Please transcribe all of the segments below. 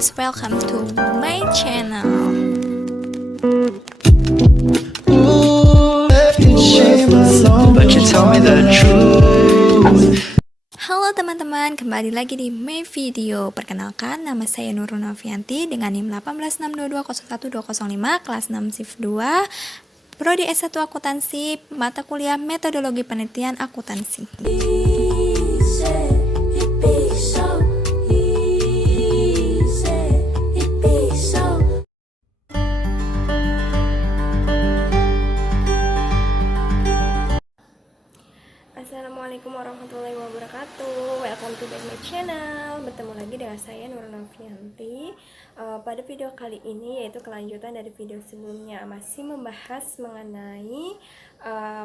guys, welcome to my channel. Halo teman-teman, kembali lagi di my video. Perkenalkan, nama saya Nurul Novianti dengan NIM 18622010205 kelas 6 shift 2 Prodi S1 Akuntansi, mata kuliah Metodologi Penelitian Akuntansi. Assalamualaikum warahmatullahi wabarakatuh. Welcome to my channel. Bertemu lagi dengan saya Nurul Novianti. Pada video kali ini yaitu kelanjutan dari video sebelumnya, masih membahas mengenai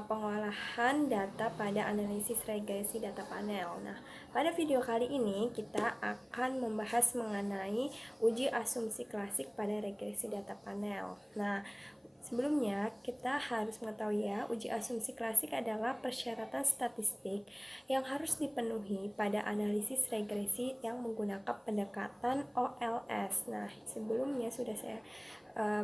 pengolahan data pada analisis regresi data panel. Nah, pada video kali ini kita akan membahas mengenai uji asumsi klasik pada regresi data panel. Nah, sebelumnya, kita harus mengetahui ya, uji asumsi klasik adalah persyaratan statistik yang harus dipenuhi pada analisis regresi yang menggunakan pendekatan OLS. Nah, sebelumnya sudah saya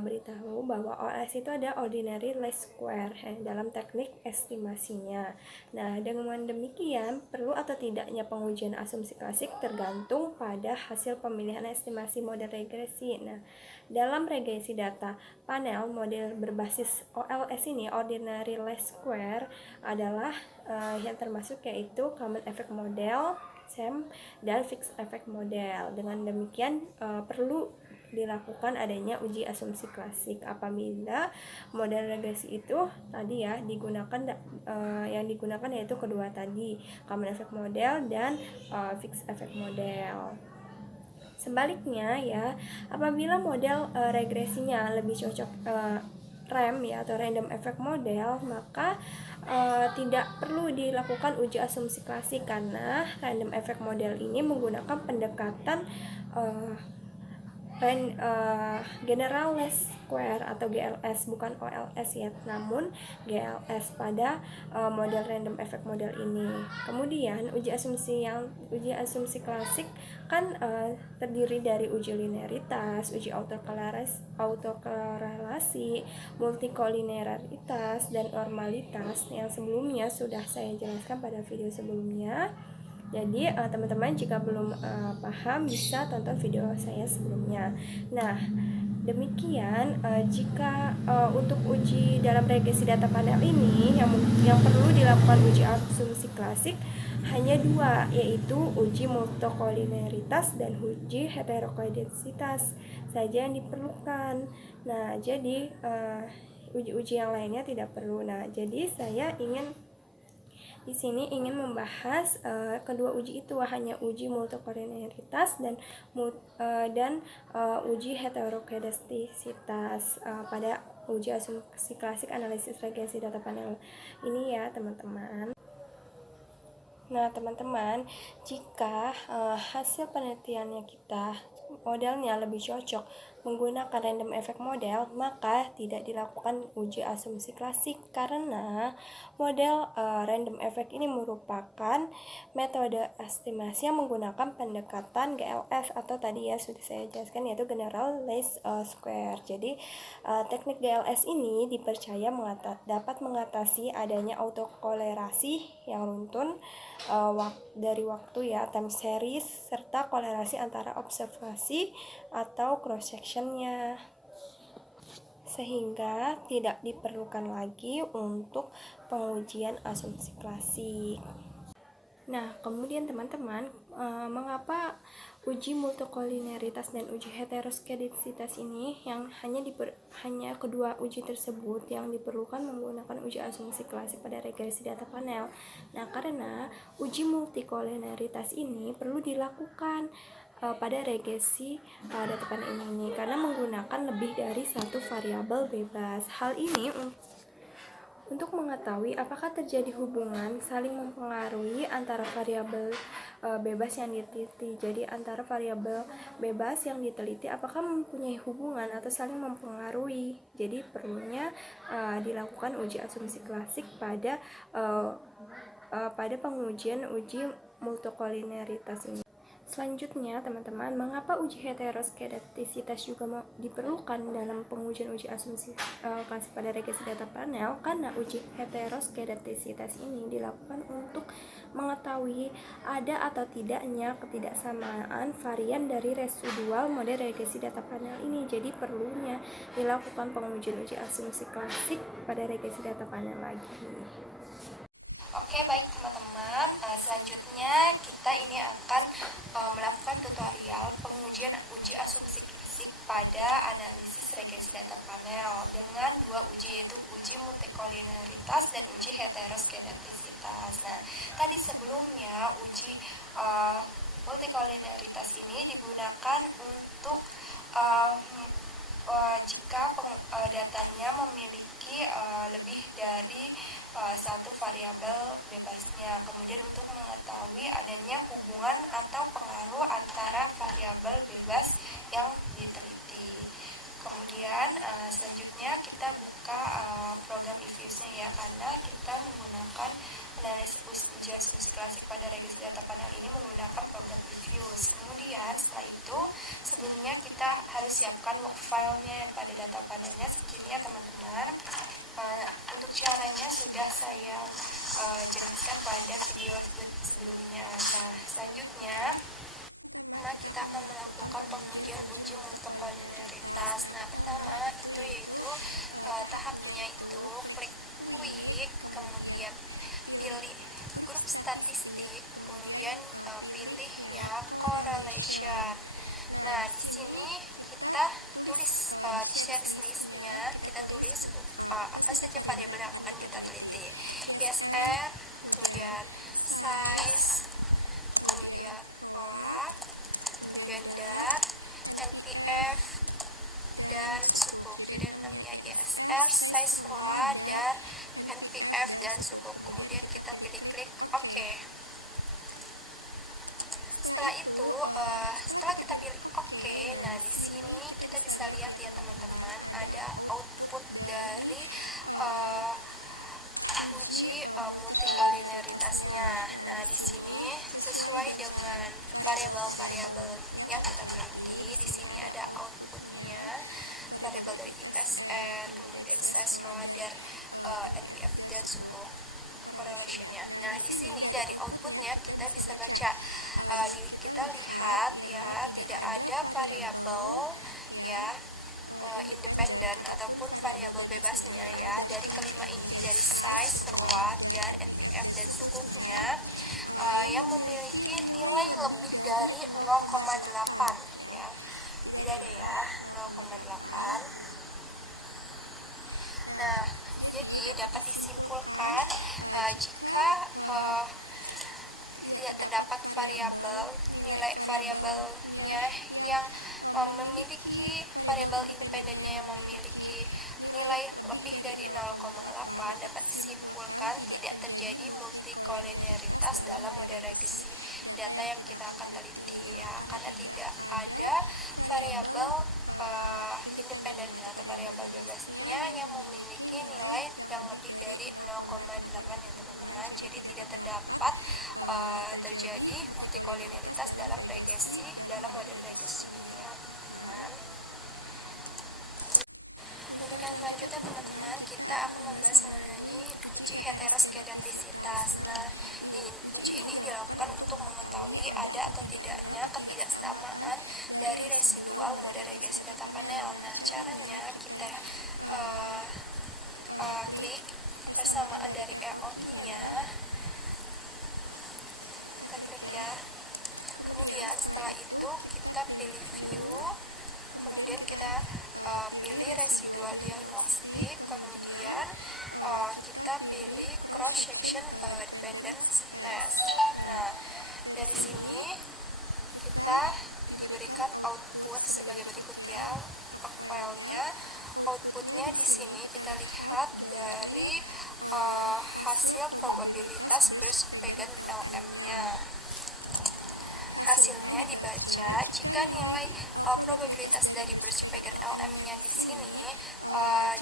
beritahu bahwa OLS itu ada ordinary least square dalam teknik estimasinya. Nah, dengan demikian, perlu atau tidaknya pengujian asumsi klasik tergantung pada hasil pemilihan estimasi model regresi. Nah, dalam regresi data panel, model berbasis OLS ini, ordinary least square, adalah yang termasuk yaitu common effect model, SEM, dan fixed effect model. Dengan demikian, perlu dilakukan adanya uji asumsi klasik apabila model regresi itu tadi ya digunakan yang digunakan yaitu kedua tadi, common effect model dan fixed effect model. Sebaliknya ya, apabila model regresinya lebih cocok RAM ya atau random effect model, maka tidak perlu dilakukan uji asumsi klasik karena random effect model ini menggunakan pendekatan general least square atau GLS, bukan OLS ya, namun GLS pada model random effect model ini. Kemudian uji asumsi klasik kan terdiri dari uji linearitas, uji autokorelasi, multikolinearitas, dan normalitas yang sebelumnya sudah saya jelaskan pada video sebelumnya. Jadi teman-teman jika belum paham bisa tonton video saya sebelumnya. Nah, demikian jika untuk uji dalam regresi data panel ini yang perlu dilakukan uji asumsi klasik hanya dua, yaitu uji multikolinearitas dan uji heterokoidensitas saja yang diperlukan. Nah, jadi uji-uji yang lainnya tidak perlu. Nah, jadi saya di sini ingin membahas kedua uji itu, hanya uji multikolinearitas dan uji heterokoidensitas pada uji asumsi klasik analisis regresi data panel ini ya teman-teman. Nah teman-teman, jika hasil penelitiannya kita modelnya lebih cocok menggunakan random effect model, maka tidak dilakukan uji asumsi klasik karena model random effect ini merupakan metode estimasi yang menggunakan pendekatan GLS atau tadi ya sudah saya jelaskan yaitu general least square. Jadi teknik GLS ini dipercaya dapat mengatasi adanya autokolerasi yang runtun dari waktu ya, time series, serta kolerasi antara observasi atau cross sectionnya, sehingga tidak diperlukan lagi untuk pengujian asumsi klasik. Nah, kemudian teman-teman, mengapa uji multikolinearitas dan uji heterokoidensitas ini yang hanya kedua uji tersebut yang diperlukan menggunakan uji asumsi klasik pada regresi data panel? Nah, karena uji multikolinearitas ini perlu dilakukan pada regresi data panel ini karena menggunakan lebih dari satu variabel bebas. Hal ini untuk mengetahui apakah terjadi hubungan saling mempengaruhi antara variabel bebas yang diteliti. Jadi antara variabel bebas yang diteliti apakah mempunyai hubungan atau saling mempengaruhi. Jadi perlunya dilakukan uji asumsi klasik pada pengujian uji multikolinearitas ini. Selanjutnya, teman-teman, mengapa uji heteroskedastisitas juga diperlukan dalam pengujian uji asumsi klasik pada regresi data panel? Karena uji heteroskedastisitas ini dilakukan untuk mengetahui ada atau tidaknya ketidaksamaan varian dari residual model regresi data panel ini. Jadi perlunya dilakukan pengujian uji asumsi klasik pada regresi data panel lagi. Oke, baik teman-teman, selanjutnya kita ini akan melakukan tutorial pengujian uji asumsi klasik pada analisis regresi data panel dengan dua uji, yaitu uji multikolinialitas dan uji heteroskedastisitas. Nah, tadi sebelumnya uji multikolinialitas ini digunakan untuk jika datanya memiliki lebih dari satu variabel bebasnya. Kemudian untuk mengetahui adanya hubungan atau pengaruh antara variabel bebas yang diteliti. Kemudian selanjutnya kita buka program Diffuse-nya ya, karena kita menggunakan analisis uji asumsi klasik pada regresi data panel ini menggunakan program Diffuse. Kemudian setelah itu sebelumnya kita harus siapkan work file-nya pada data panelnya segini ya teman-teman. Untuk caranya sudah saya jelaskan pada video sebelumnya. Nah, selanjutnya kita akan melakukan pengujian uji multikolinialitas. Nah, pertama itu yaitu tahapnya itu klik quick, kemudian pilih grup statistik, kemudian pilih ya correlation. Nah, di sini kita tulis di series listnya kita tulis apa saja variabel yang akan kita teliti. ISR, kemudian size, kemudian ROA, kemudian DAR, NPF, dan suku. Jadi namanya ISR, size, ROA, DAR, NPF, dan suku. Kemudian kita pilih klik OK. Setelah itu, setelah kita pilih OK, nah di sini kita bisa lihat ya teman-teman, ada output dari uji multikolinialitasnya. Nah di sini sesuai dengan variabel-variabel yang kita teliti, di sini ada outputnya, variabel dari ISR, kemudian size, ROA, DAR, NPF, dan suku correlationnya. Nah di sini dari outputnya kita bisa baca, kita lihat ya tidak ada variabel ya independen ataupun variabel bebasnya ya dari kelima ini, dari size, ROA, DAR, NPF, dan sukunya yang memiliki nilai lebih dari 0,8 ya, tidak ada ya 0,8. Nah jadi dapat disimpulkan jika tidak terdapat variabel, nilai variabelnya yang memiliki variabel independennya yang memiliki nilai lebih dari 0,8, dapat disimpulkan tidak terjadi multikolinialitas dalam model regresi data yang kita akan teliti ya, karena tidak ada variabel independennya atau variabel bebasnya yang memiliki nilai yang lebih dari 0,8 ya teman-teman. Jadi tidak terdapat terjadi multikolinialitas dalam regresi, dalam model regresi ya teman-teman. Untuk yang selanjutnya teman-teman, kita akan membahas mengenai uji heteroskedastisitas. Nah, uji ini dilakukan untuk mengetahui ada atau tidaknya ketidaksamaan dari residual model regresi data panel. Nah, caranya kita klik persamaan dari EOT-nya, kita klik ya. Kemudian setelah itu kita pilih view, kemudian kita pilih residual diagnostic, kemudian kita pilih cross section dependence test. Nah dari sini kita diberikan output sebagai berikut ya, filenya. Outputnya di sini kita lihat dari hasil probabilitas Birch-Pagan LM-nya. Hasilnya dibaca, jika nilai probabilitas dari Birch-Pagan LM-nya di sini,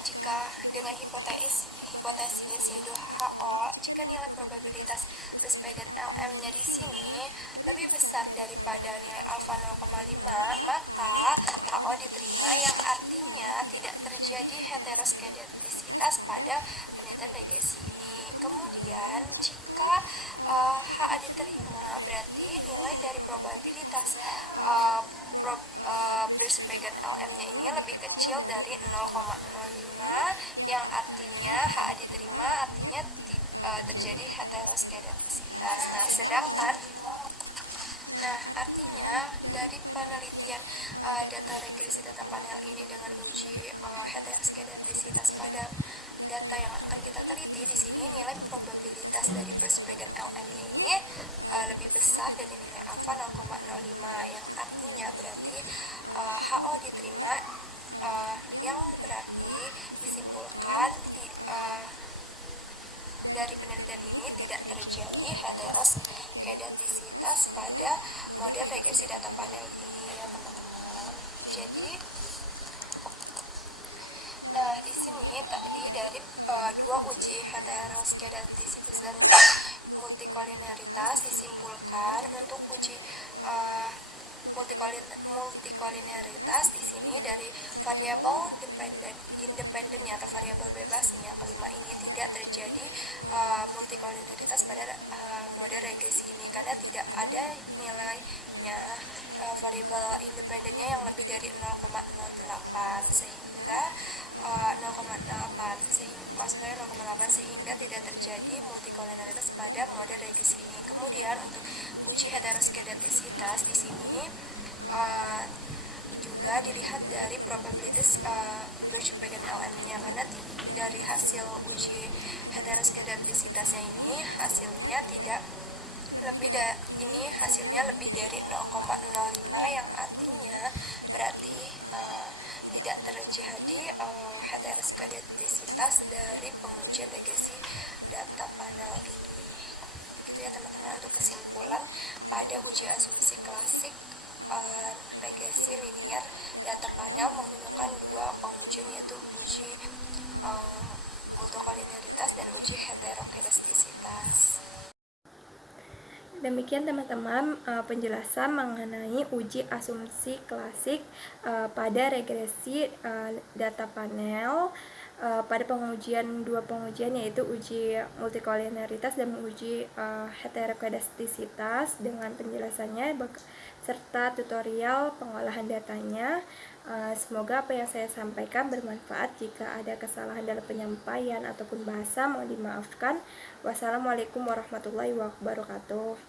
jika dengan hipotesis hipotesis yaitu HO jika nilai probabilitas bersepadan LM-nya di sini lebih besar daripada nilai alfa 0,5, maka HO diterima, yang artinya tidak terjadi heteroskedastisitas pada penelitian regresi ini. Kemudian jika HA diterima, berarti nilai dari probabilitas bersepadan LM-nya ini lebih kecil dari 0,05, yang artinya HA diterima, artinya terjadi heteroskedastisitas. Artinya dari penelitian data regresi data panel ini dengan uji heteroskedastisitas pada data yang akan kita teliti, di sini nilai probabilitas dari bersepadan LM-nya ini lebih besar dari nilai alfa 0,05, yang artinya berarti HO diterima, yang berarti disimpulkan dari penelitian ini tidak terjadi heteroskedastisitas pada model regresi data panel ini ya teman-teman. Jadi di sini tadi dari dua uji heteroskedastisitas dan multikolinearitas disimpulkan untuk uji multikolinearitas di sini dari variabel independennya atau variabel bebasnya kelima ini tidak terjadi multikolinearitas pada model regresi ini karena tidak ada nilainya variabel independennya yang lebih dari 0,08 sehingga 0,8 sehingga tidak terjadi multikolinearitas pada model regresi ini. Kemudian untuk uji heteroskedastisitas di sini juga dilihat dari probabilitas bersepadan LM-nya, karena dari hasil uji heteroskedastisitasnya ini hasilnya lebih dari 0,05, yang artinya berarti tidak terjadi heteroskedastisitas dari pengujian regresi data panel ini. Gitu ya teman-teman, untuk kesimpulan pada uji asumsi klasik regresi linear data panel menggunakan dua pengujian, yaitu uji multikolinearitas dan uji heteroskedastisitas. Demikian teman-teman penjelasan mengenai uji asumsi klasik pada regresi data panel pada dua pengujian, yaitu uji multikolinearitas dan uji heteroskedastisitas dengan penjelasannya serta tutorial pengolahan datanya. Semoga apa yang saya sampaikan bermanfaat. Jika ada kesalahan dalam penyampaian ataupun bahasa, mohon dimaafkan. Wassalamualaikum warahmatullahi wabarakatuh.